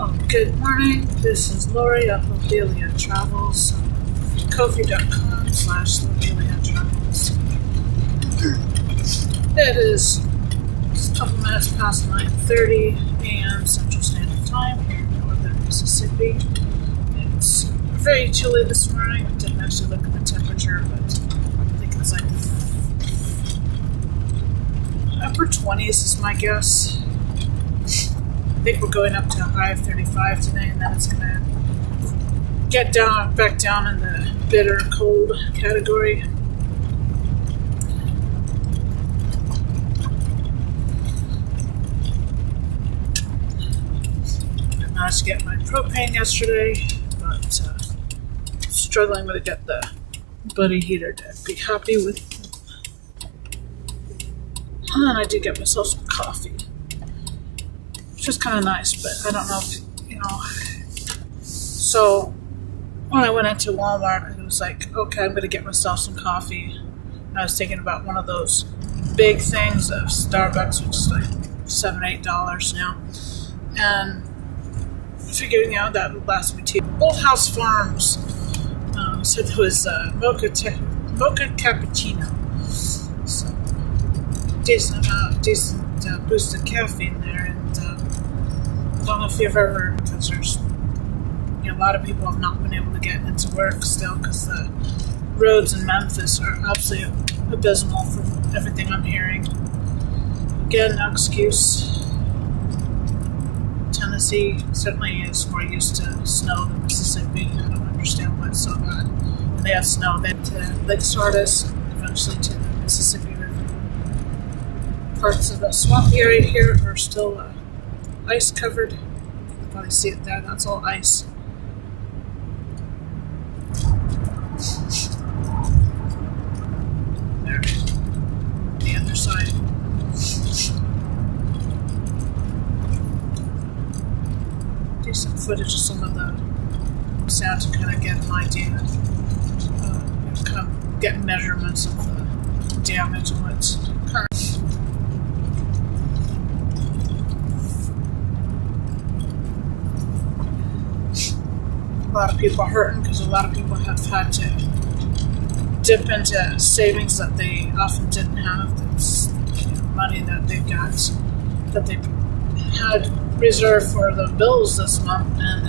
Good morning. This is Lori of Lobelia Travels. Ko-fi.com/Lobelia Travels. It is just a couple minutes past 9:30 a.m. Central Standard Time here in northern Mississippi. It's very chilly this morning. I didn't actually look at the temperature, but I think it's like upper 20s is my guess. I think we're going up to a high of 35 today, and then it's going to get back down in the bitter cold category. I managed to get my propane yesterday, but struggling to get the buddy heater to be happy with. And I did get myself some coffee, which is kind of nice, but I don't know if, So when I went into Walmart, it was like, okay, I'm going to get myself some coffee. And I was thinking about one of those big things of Starbucks, which is like $7, $8 now. And I figured, that would last me too. Old House Farms said there was mocha cappuccino. So decent boost of caffeine there. And I don't know if you've ever heard, because there's a lot of people have not been able to get into work still because the roads in Memphis are absolutely abysmal from everything I'm hearing. Again, no excuse. Tennessee certainly is more used to snow than Mississippi. I don't understand why it's so bad. When they have snow, then to Lake Sardis, eventually to the Mississippi River. Parts of the swamp area here are still ice covered. You can probably see it there. That's all ice. There. The other side. Decent footage of some of the sound to kind of get an idea. Kind of get measurements of the damage and what's current. A lot of people are hurting because a lot of people have had to dip into savings that they often didn't have. That's money that they've had reserved for the bills this month, and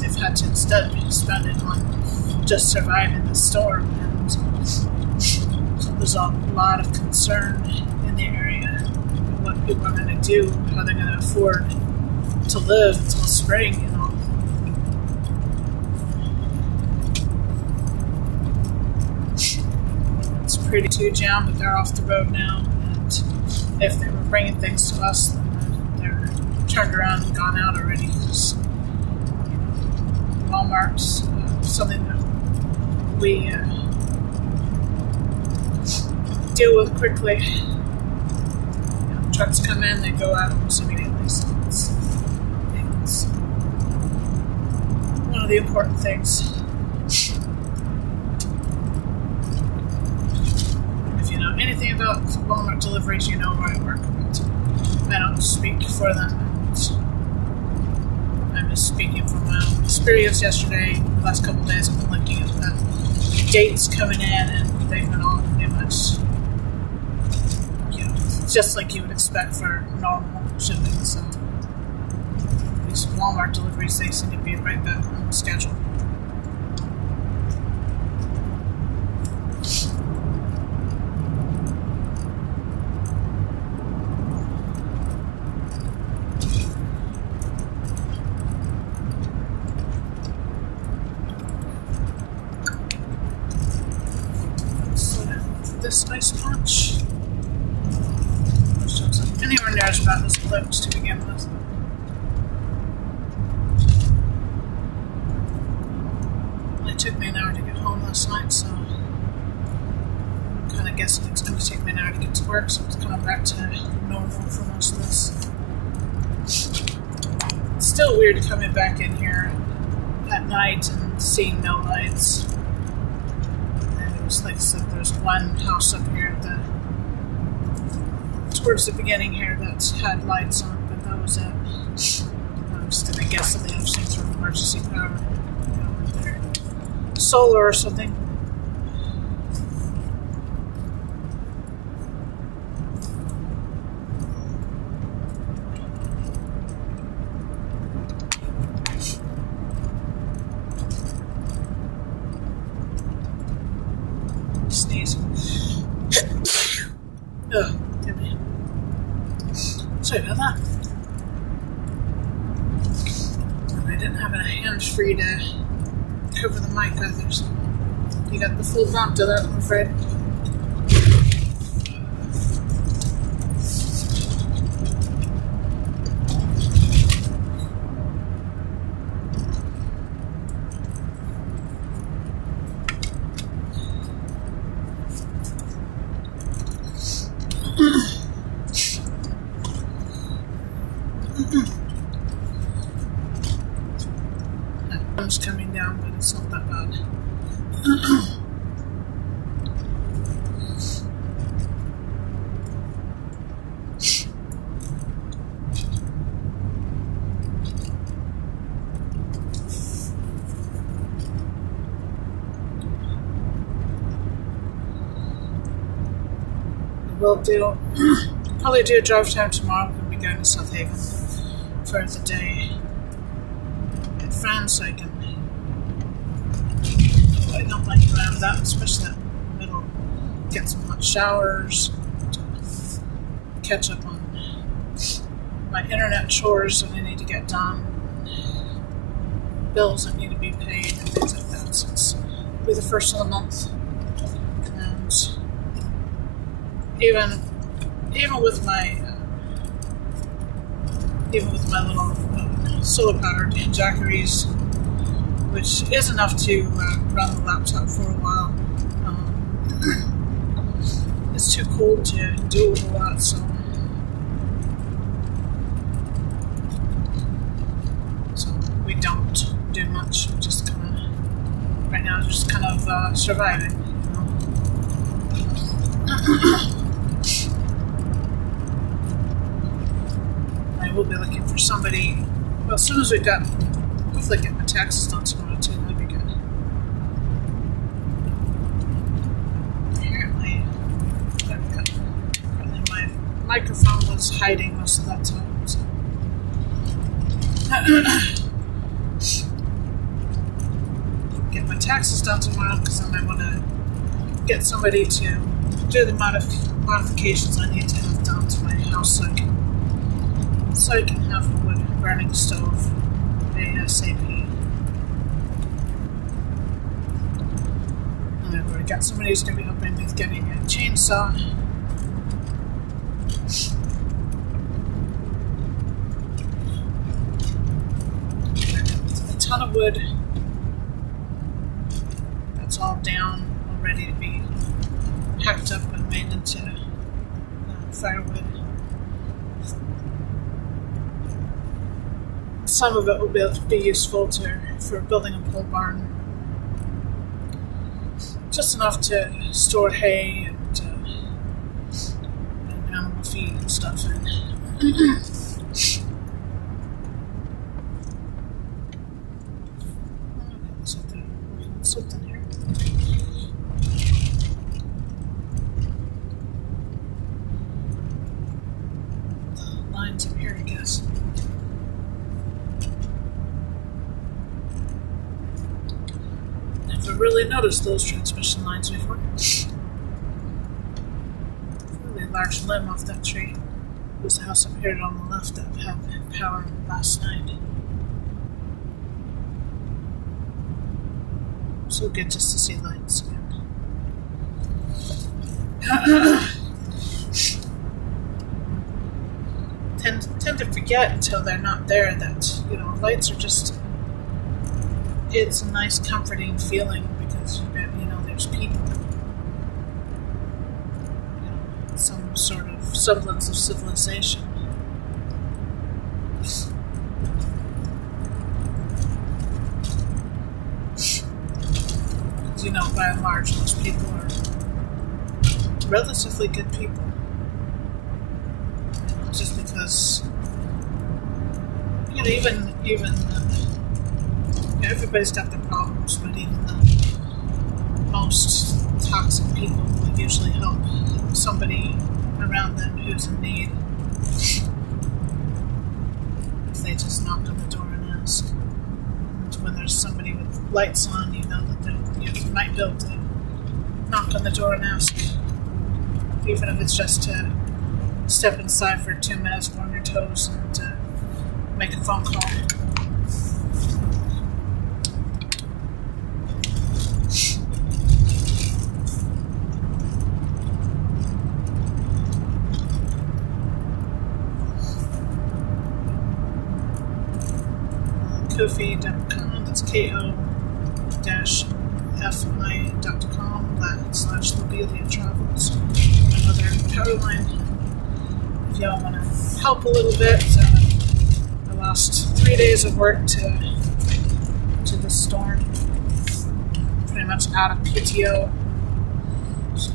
they've had to instead spend it on just surviving the storm. And so there's a lot of concern in the area of what people are going to do, how they're going to afford to live until spring. Pretty too jammed, but they're off the road now, and if they were bringing things to us, then they're turned around and gone out already, because Walmart's something that we deal with quickly. Trucks come in, they go out almost immediately, so it's one of the important things. Anything about Walmart deliveries, where I work, but I don't speak for them. And I'm just speaking from my own experience yesterday. The last couple of days I've been looking at the dates coming in, and they've been all pretty much, just like you would expect for normal shipping. So these Walmart deliveries, they seem to be right back on schedule. This ice punch, which doesn't anywhere near as bad as it looks to begin with. It took me an hour to get home last night, so I'm kind of guessing it's going to take me an hour to get to work, so it's coming back to normal for most of this. It's still weird coming back in here at night and seeing no lights. Like I said, there's one house up here towards the beginning here that had lights on, but that was it. I'm just gonna guess that they have some sort of emergency power, with their solar or something. Sneeze. Ugh, damn it. Sorry about that. I didn't have a hands-free to cover the mic either, so you got the full brunt of that, I'm afraid. Sun's coming down, but it's not that bad. We'll probably do a drive time tomorrow. We'll be going to South Haven for the day. With friends, so I don't like around that, especially that middle. Get some hot showers, catch up on my internet chores that I need to get done, bills that need to be paid, and things like that. Since it'll be the first of the month, and even with my little solar powered jackeries, which is enough to run the laptop for a while. It's too cold to do a whole lot, so we don't do much. We just right now, surviving. I will be looking for somebody. Well, as soon as we hopefully get my taxes done tomorrow too, that'd be good. Apparently my microphone was hiding most of that time. So. Get my taxes done tomorrow, because then I want to get somebody to do the modifications I need to have done to my house, so I can have a wood burning stove ASAP. And I've already got somebody who's going to be helping me with getting a chainsaw. A ton of wood. That's all down, all ready to be hacked up and made into firewood. Some of it will be useful for building a pole barn. Just enough to store hay and animal feed and stuff in. Something here. The lines up here, I guess. Never really noticed those transmission lines before. Really large limb off that tree. There's a house up here on the left that had power last night. So good just to see lights again. Tend to forget until they're not there that, lights are just, it's a nice comforting feeling, because there's people. Some sort of semblance of civilization. By and large, most people are relatively good people. Just because, even everybody's got their problems, but even the most toxic people will usually help somebody around them who's in need if they just knock on the door and ask. And when there's somebody with lights on, you know that you might be able to knock on the door and ask, even if it's just to step inside for 2 minutes, warm your toes, and make a phone call. Ko-fi.com, that's ko-fi.com/Lobelia Travels. Another power line. If y'all want to help a little bit, I lost 3 days of work to the storm. Pretty much out of PTO. So,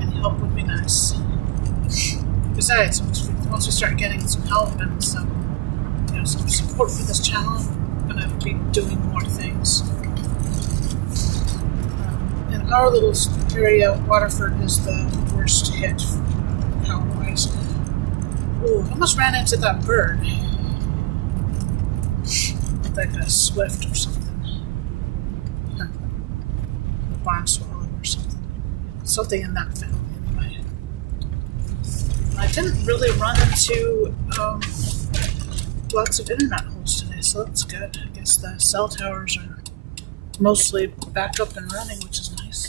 any help would be nice. Besides, once we start getting some help and some support for this channel, I'm going to be doing more things. In our little area, Waterford is the worst hit power-wise. Ooh, I almost ran into that bird. Like a swift or something. A barn swallow or something. Something in that family, anyway. I didn't really run into lots of internet holes today, so that's good. I guess the cell towers are mostly back up and running, which is nice.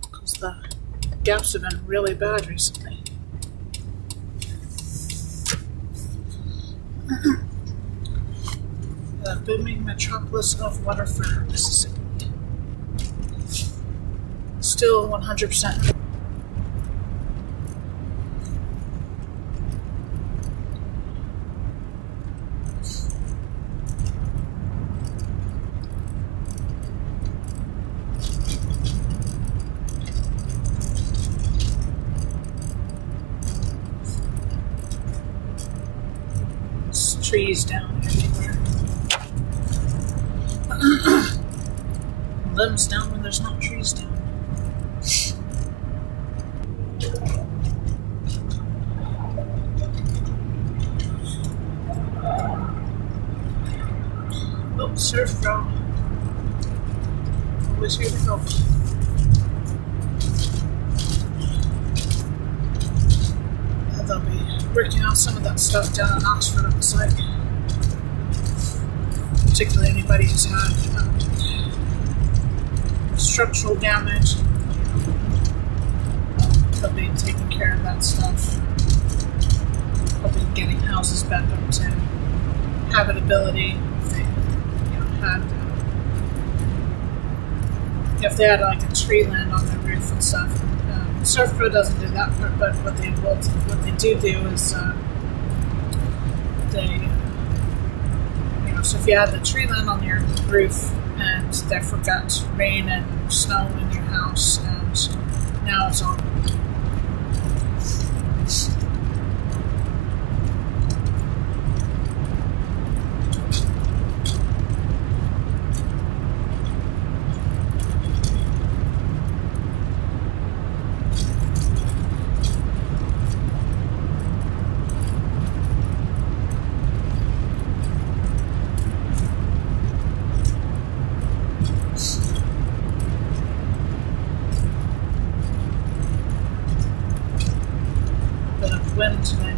Because the gaps have been really bad recently. The booming metropolis of Waterford, Mississippi. Still 100%. Trees down everywhere. Limbs down when there's not trees down. Oh, surf bro. Always here to help. They'll be working on some of that stuff down in Oxford, it looks like. Particularly anybody who's had structural damage. They'll be taking care of that stuff. They'll be getting houses back up to habitability. If they had like a tree land on their roof and stuff. Surf Pro doesn't do that part, but what they do is so if you had the tree land on your roof and therefore got rain and snow in your house, and now it's all wind today.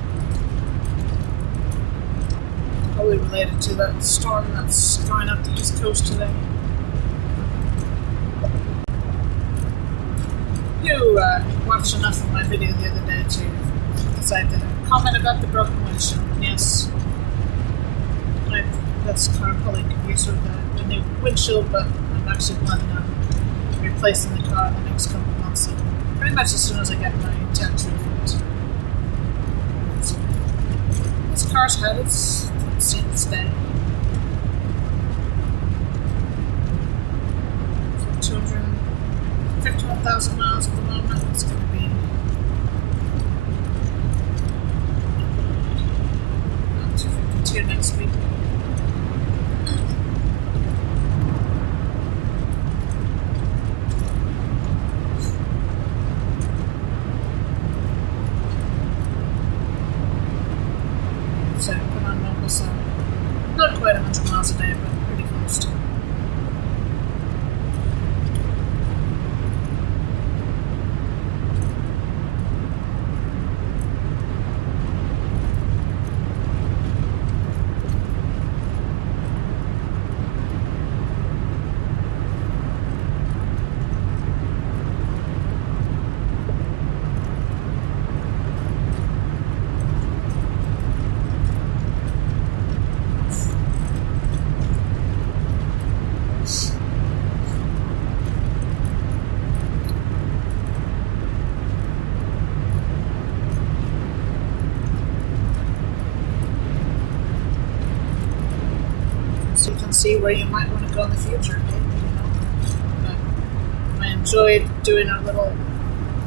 Probably related to that storm that's going up the East Coast today. You watched enough of my video the other day to decide to comment about the broken windshield. Yes, this car probably could use sort of a new windshield, but I'm actually planning on replacing the car in the next couple of months. So pretty much as soon as I get my tax refund. This car's had its day. 251,000 miles at the moment. It's going to be to you next week. So I put on normal, so not quite 100 miles a day, but pretty close to. So you can see where you might want to go in the future. I enjoyed doing our little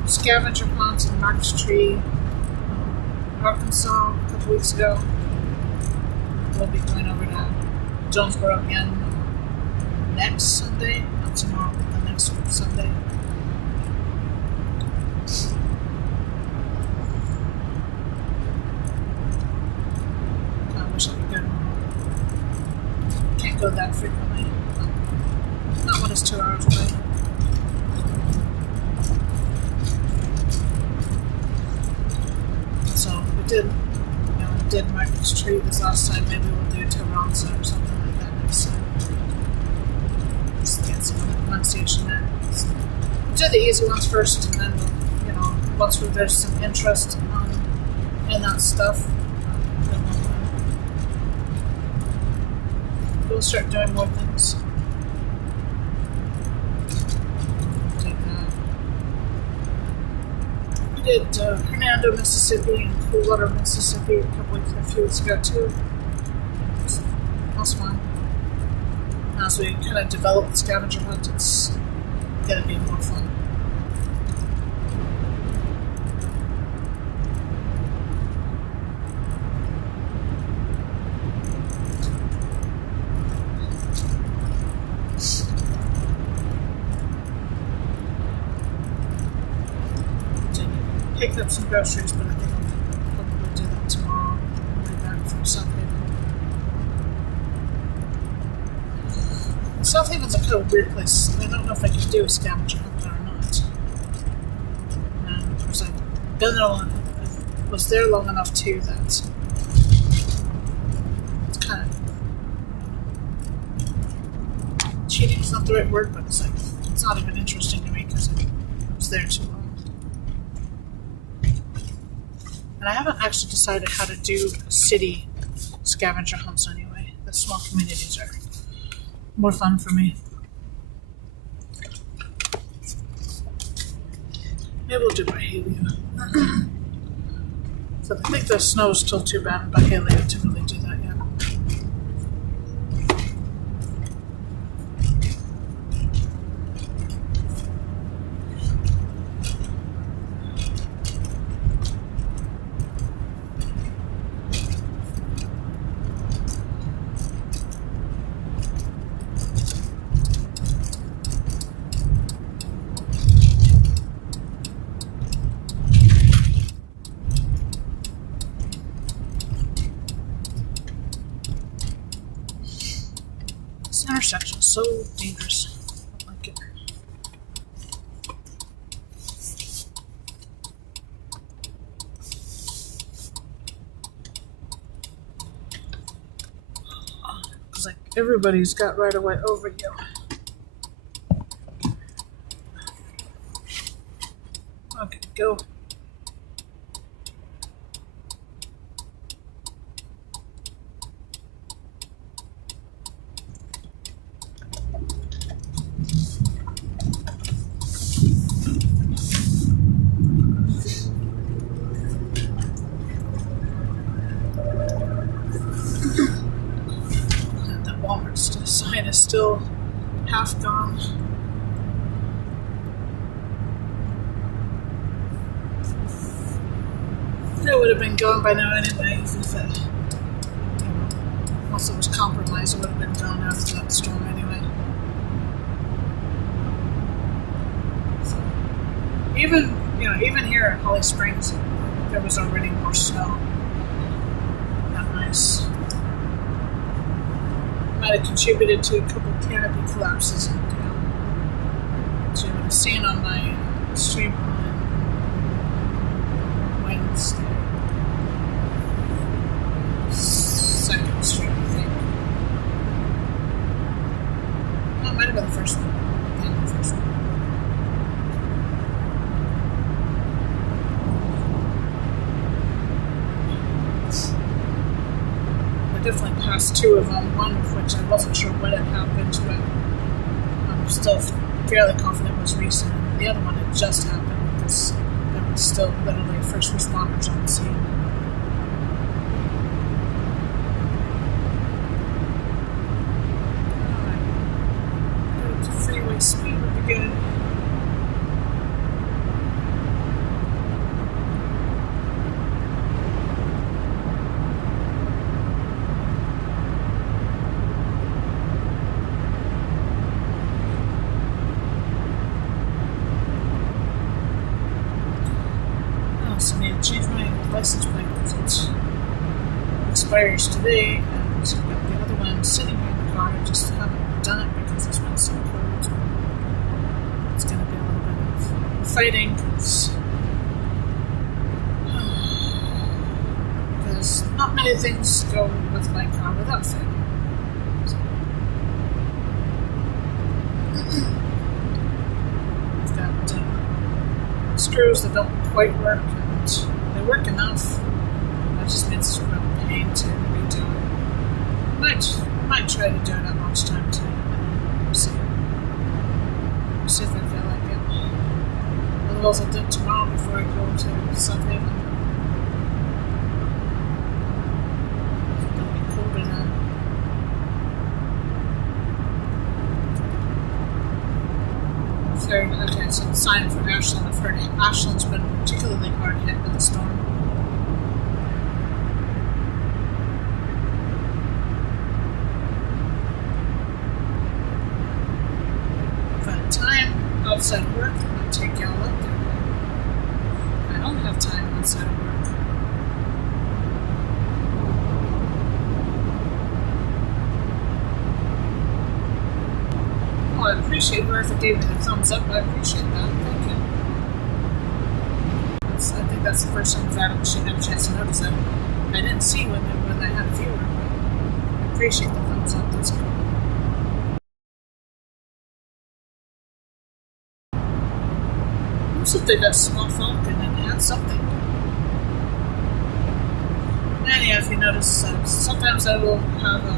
scavenger hunt in Mark's Tree, Arkansas, a couple weeks ago. We'll be going over to Jonesboro again next Sunday, not tomorrow, but the next Sunday. I wish I could go. Can't go that frequently. Not when it's 2 hours away. So we did Mark's Tree this last time. Maybe we'll do Toronto or something like that next time. Just get some pronunciation there. So do the easy ones first, and then once there's some interest in that stuff, then we'll start doing more things. We did Hernando, Mississippi, and Coolwater, Mississippi a few weeks ago too. That was fun. As we kind of develop the scavenger hunt, it's going to be more fun. Picked up some groceries, but I think I'll probably do that tomorrow. I'll be back from South Haven. South Haven's a kind of weird place. I don't know if I can do a scavenger hunt there or not. And of course, I was there long enough too that it's kind of cheating is not the right word, but it's not even interesting to me because I was there too long. And I haven't actually decided how to do city scavenger hunts anyway. The small communities are more fun for me. Maybe we'll do Byhalia. So I think the snow is still too bad in Byhalia to really do that yet. This intersection is so dangerous. I don't like it. It's like everybody's got right away over you. Okay, go. Sign is still half gone. It would have been gone by now anyway if Unless it was compromised, it would have been gone after that storm anyway. So, even here at Holly Springs, there was already more snow. Not nice. Might have contributed to a couple of canopy collapses, and as you would have seen on my stream on Wednesday. Second stream, I think. No, it might have been the first one. Yeah, the first one. I definitely passed two of them, one of which I wasn't sure when it happened, but I'm still fairly confident it was recent. And the other one had just happened because there was still literally first responders on the scene. Freeway speed would be good. I also need to change my license plate because it expires today, and I've got the other one sitting here in the car. I just haven't done it because it's been so cold. It's going to be a little bit of fighting because not many things go with my car without fighting. So, I've got screws that don't quite work, and they work enough. That just means it's a real pain to redo it. Might try to do it at lunchtime too. See if I feel like it. Otherwise, I'll do it tomorrow before I go to South Haven. It'll be colder then. Okay, so the sign for Ashland. I've heard Ashland's been particularly hard hit by the storm. Time outside work, I might take y'all up there. I don't have time outside of work. Well, I appreciate whoever gave me the thumbs up. I appreciate that. Thank you. I think that's the first time I've had a chance to notice that. I didn't see when I had a viewer, but I appreciate the thumbs up. That's cool. If they got a small Falcon and had something. Anyhow, if you notice, sometimes I will have a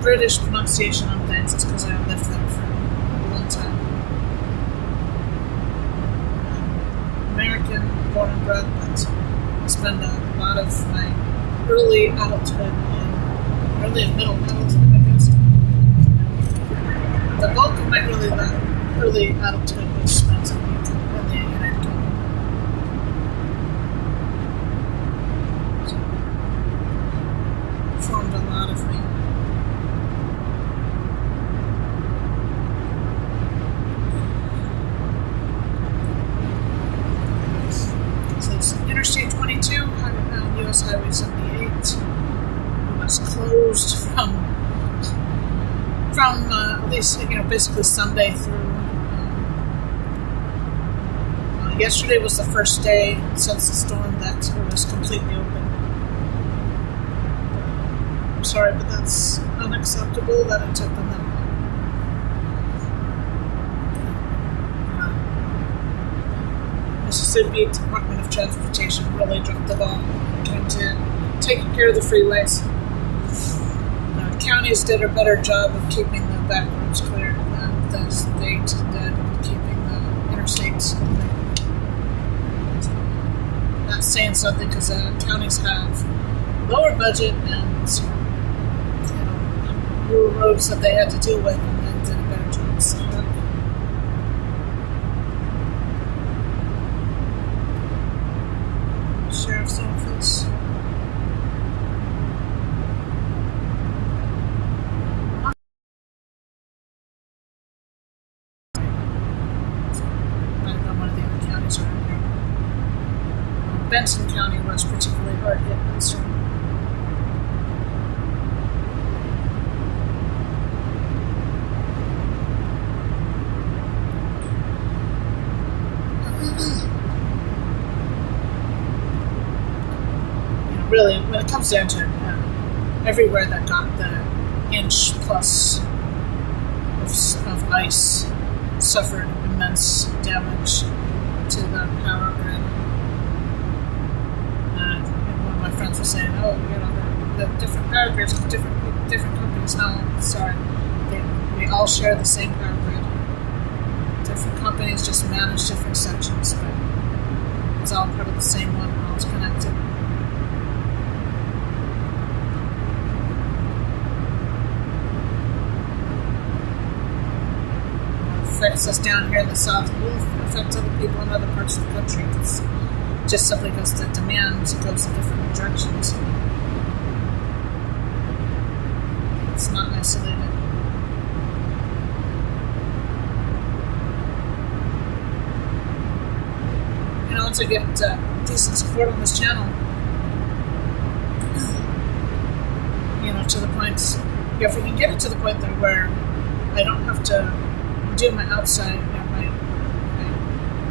British pronunciation on things. It's because I lived there for a long time. I'm American, born and bred, but I spend a lot of my early adulthood and early and middle adulthood, I guess. The bulk of my early adulthood was spent in the United Kingdom. So, formed a lot of me. So it's Interstate 22, US Highway 78, was closed from at least, basically Sunday through. Yesterday was the first day since the storm that it was completely open. I'm sorry, but that's unacceptable that it took them that long. Mississippi Department of Transportation really dropped the ball when it came to taking care of the freeways. Counties did a better job of keeping the back roads clear than the state did of keeping the interstates clear. Not saying something because counties have lower budget and rural roads that they had to deal with, and then did a better job. So, sheriff's office. Benson County was particularly hard hit by the storm. Really, when it comes down to it, everywhere that got the inch plus of ice suffered immense damage to the power grid. And one of my friends was saying, "Oh, the different power grids with different companies." No, sorry, we all share the same power grid. Different companies just manage different sections, but it's all part of the same one. All it's connected. Affects us down here in the south will affect other people in other parts of the country just simply because the demand goes in different directions. It's not isolated. Once I get decent support on this channel, to the point, if we can get it to the point there where I don't have to do my outside,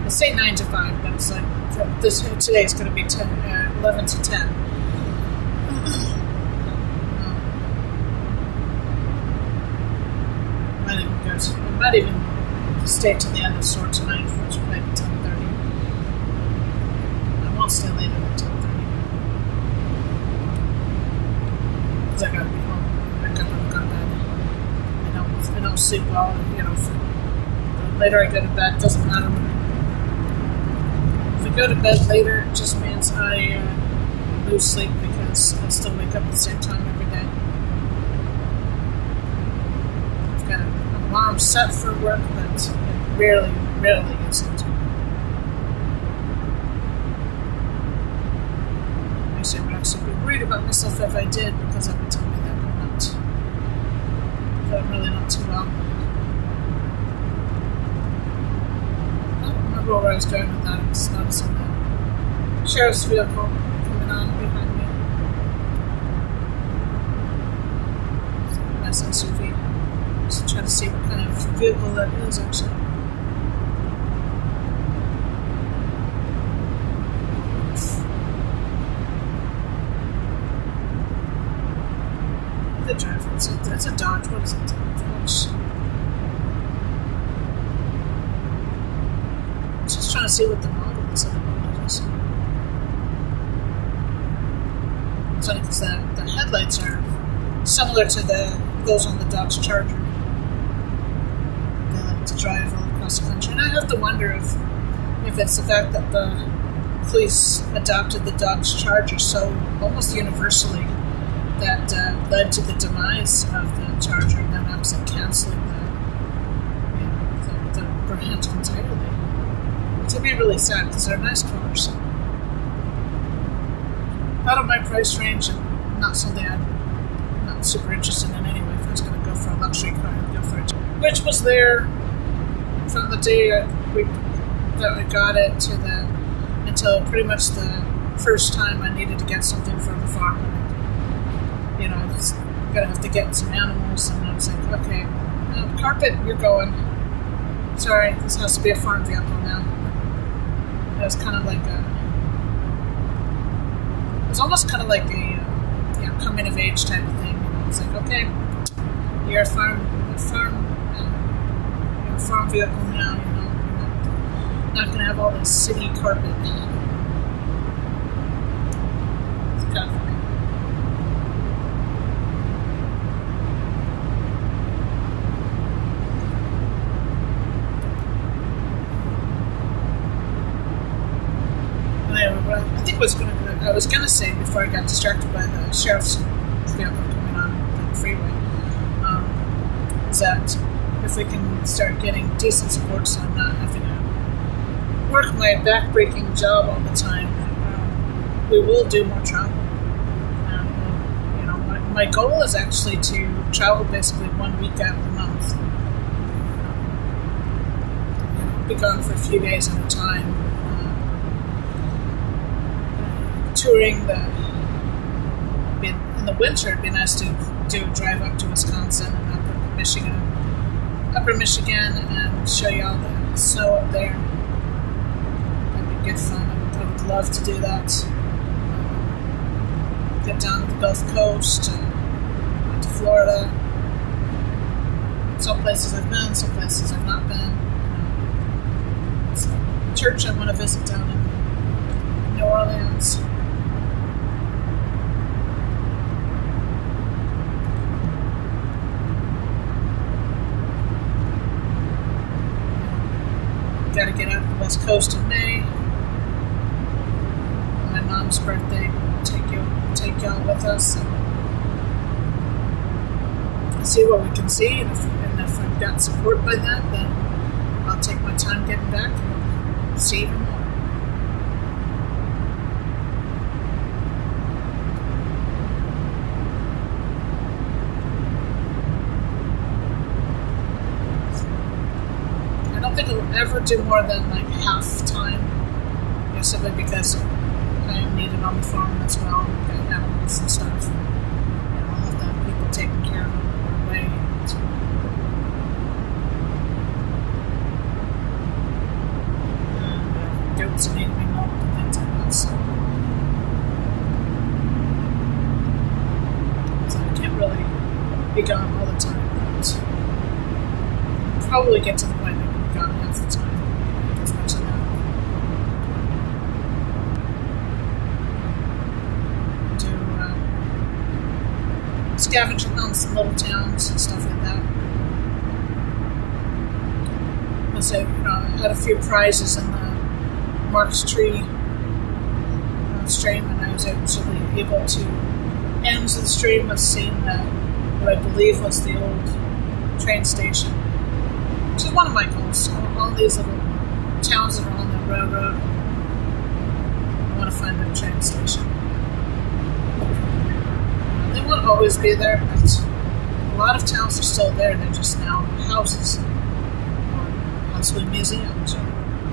let's say 9 to 5, but it's like today is going to be 11 to 10. I might even stay till the end of store tonight, which will be 10:30. I won't stay later than 10:30 because I gotta be home. I gotta go to bed. I don't sleep well. The later I go to bed, doesn't matter. If I go to bed later, it just means I lose sleep because I still wake up at the same time every day. I've got an alarm set for work, but it rarely isn't. Actually, I would actually be worried about myself if I did, because it would tell me that I'm really not too well. I don't remember where I was going with that. I was noticing the sheriff's vehicle coming on behind me. It's a nice SUV. Just try to see what kind of vehicle that is, actually. The driver, it's a Dodge. What is it? Dodge. Just trying to see what the model is. I don't know what it is. It's funny because the headlights are similar to those on the Dodge Charger. They like to drive all across the country, and I have to wonder if it's the fact that the police adopted the Dodge Charger so almost universally that led to the demise of the Charger and them actually canceling the brand entirely. Which would be really sad because they're nice cars. Out of my price range, and not something I'm not super interested in anyway. If I was going to go for a luxury car, I'd go for it. Which was there from the day that we got it until pretty much the first time I needed to get something for the farm. I was gonna have to get some animals, and I was like, okay, carpet, you're going. Sorry, this has to be a farm vehicle now. It was kind of like it was almost kind of like a coming of age type of thing. I was like, okay, you're a farm vehicle now. You're not gonna have all this city carpet. It's kind of funny. I was gonna say before I got distracted by the sheriff's vehicle coming on the freeway, is that if we can start getting decent support, so I'm not having to work my back-breaking job all the time, we will do more travel. My goal is actually to travel basically 1 week out of the month. Be gone for a few days at a time. touring in the winter, it'd be nice to do a drive up to Wisconsin and upper Michigan, and show you all the snow up there. That'd be good fun. I would love to do that. Get down to the Gulf Coast, to Florida. Some places I've been, some places I've not been. It's a church I want to visit down in New Orleans. Got to get out to the West Coast in May. On my mom's birthday, we'll take y'all with us and see what we can see. And if I've got support by then I'll take my time getting back and see even more. I don't think I'll ever do more than like half time, simply because I am needed on the farm as well. I've got animals and stuff. I'll have to have people taking care of them on their way. And goats need to be milked and things like that. So I can't really be gone all the time. But probably get to the point that we'll be gone half the time. As much as that. Scavenging hunts in little towns and stuff like that. I had a few prizes in the Mark's Tree stream, and I was actually able to end the stream with seeing what I believe was the old train station, which is one of my goals. All these little towns that are on the railroad, I want to find that train station. They won't always be there, but a lot of towns are still there. They're just now houses, or possibly museums, or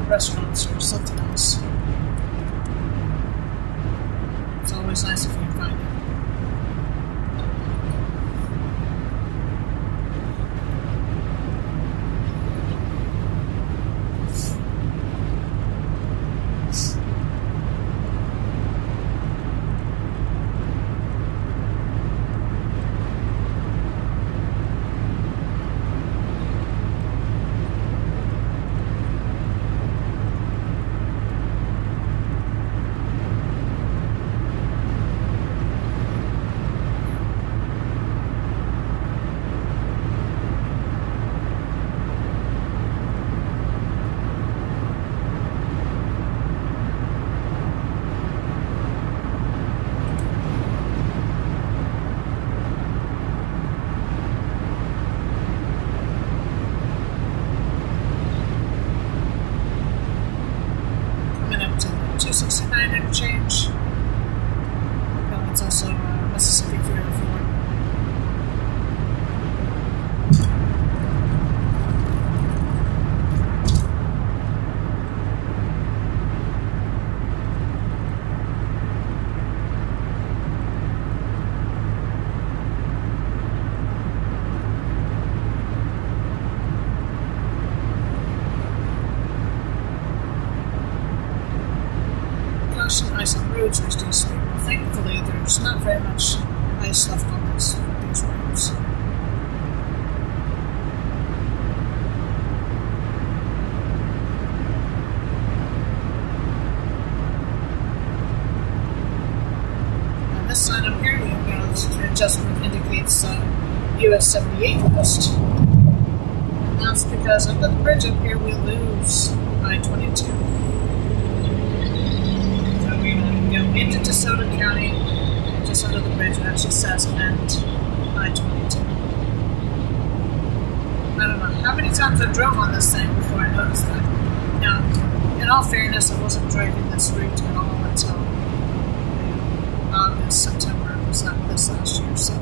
restaurants, or something else. It's always nice if you can find it. Interchange. It's also Mississippi 304. Some ice on roads these days. Thankfully, there's not very much ice left on these roads. And this sign up here, the adjustment indicates US 78 west. And that's because under the bridge up here, we lose I-22. Into DeSoto County, just under the bridge, it actually says end I-22. I don't know how many times I drove on this thing before I noticed that. Now, in all fairness, I wasn't driving this route at all until August, September of this last year, so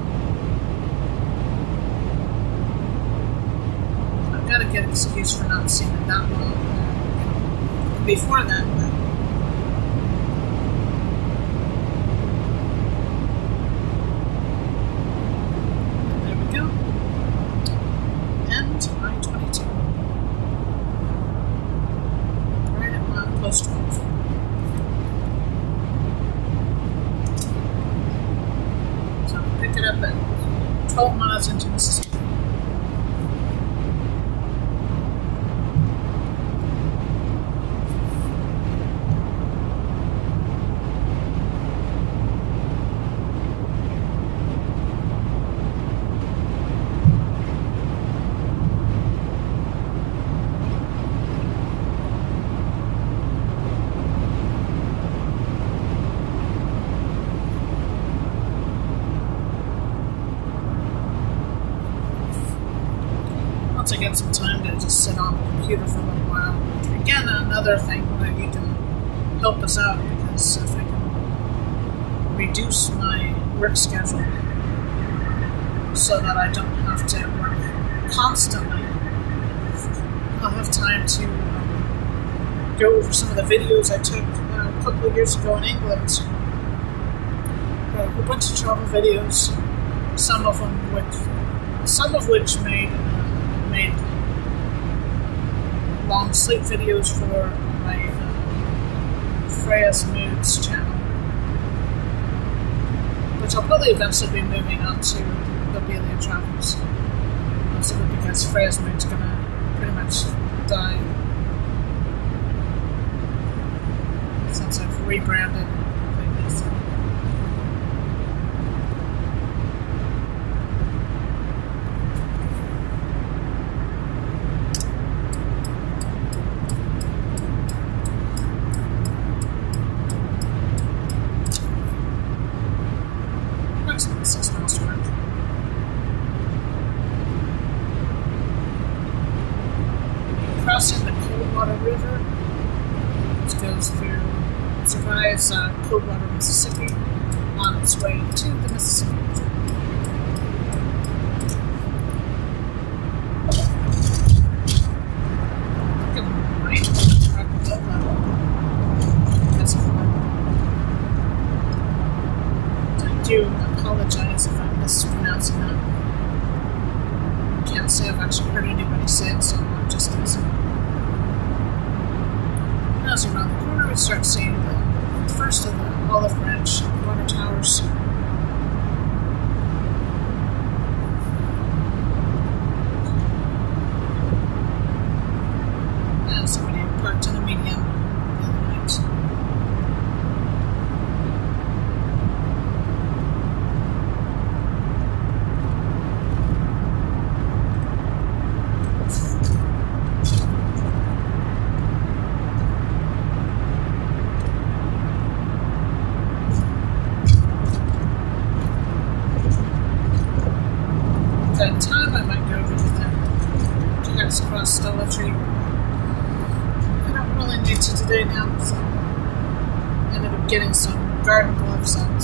I've got a good excuse for not seeing it that long. Before that, up at 12 miles into Mississippi. Once I get some time to just sit on the computer for a little while. Again, another thing where you can help us out, because if I can reduce my work schedule so that I don't have to work constantly, I'll have time to go over some of the videos I took a couple of years ago in England. A whole bunch of travel videos, some of which made long sleep videos for my Freya's Moods channel, which I'll probably eventually be moving on to Lobelia Travels, simply because Freya's Moods is gonna pretty much die since I've rebranded completely. So. Approximately 6 miles to work. Crossing the Coldwater River, which goes through, survives Coldwater, Mississippi, on its way to the Mississippi River. I do apologize if I'm mispronouncing that. I can't say I've actually heard anybody say it, so I'm just guessing. As we round the corner, we start seeing the first of the Olive Branch water towers. And somebody parked in the median the other night. That time I might go over to the Cats Cross Dollar Tree. I don't really need to today now, so I ended up getting some garden gloves out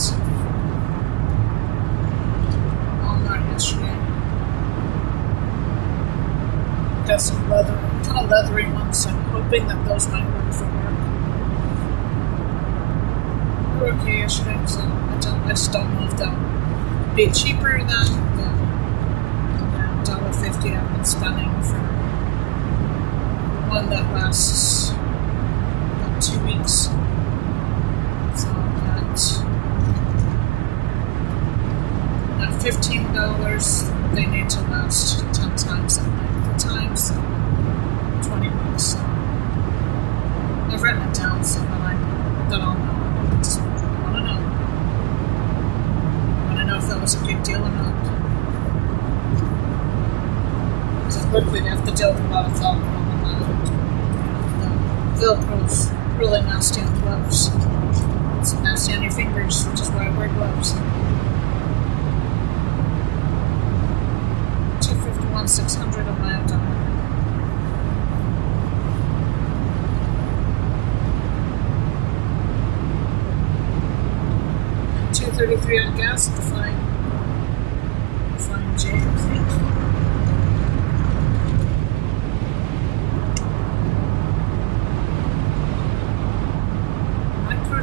Walmart yesterday. Got some leather, kind of leathery ones, so I'm hoping that those might work for work. They were okay yesterday, so I just don't know if they'll be cheaper than the $1.50 I've been spending for one that lasts about 2 weeks. So at $15, they need to last 10 times that length of time, so $20. So I've written it down so that I'll know. I just want to know. I want to know if that was a good deal or not. Quickly, they have to deal with a lot of Velcro on that. The Velcro's really nasty on gloves. It's nasty on your fingers, which is why I wear gloves. 251, 600 on my odometer. And 233 on gas at the Flying J, I think.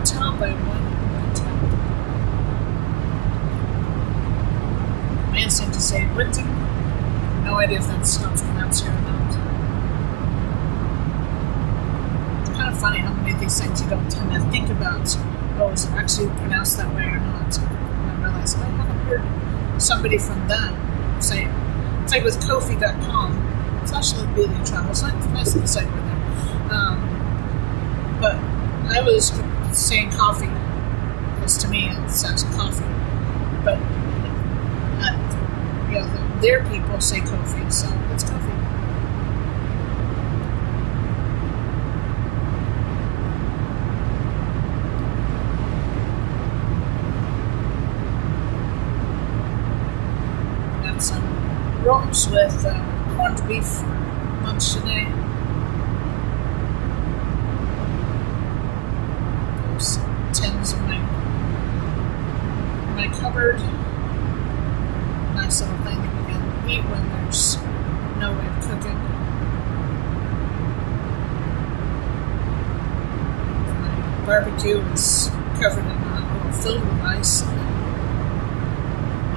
Tell by one man seemed to say Winton. No idea if that's how it's pronounced here or not. It's kind of funny how many of these things you don't tend to think about. Oh, is it actually pronounced that way or not? And I realized I haven't heard somebody from them say, it's like with Kofi.com. It's actually really travel. It's nice little site right there. But I was saying coffee because to me it sounds coffee. But their people say Kofi, so it's Kofi. Got some rolls with corned beef for lunch today. There's tins in my cupboard. Nice little thing that you can eat when there's no way of cooking. My barbecue is covered in filled with ice,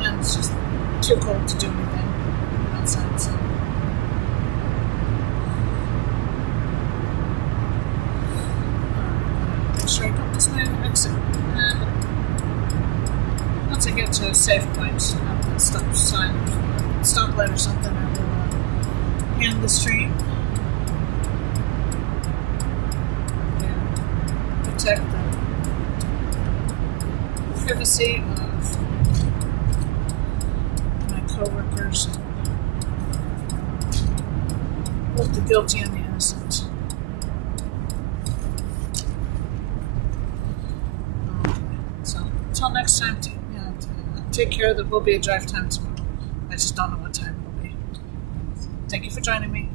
and it's just too cold to do anything outside. So. Make sure I don't miss my exit. And once I get to a safe point, at the stop sign, stoplight or something, I will hand the street and protect the privacy of my coworkers and both the guilty and the innocent. So until next time, take care. There will be a drive time tomorrow. I just don't know what time it will be. Thank you for joining me.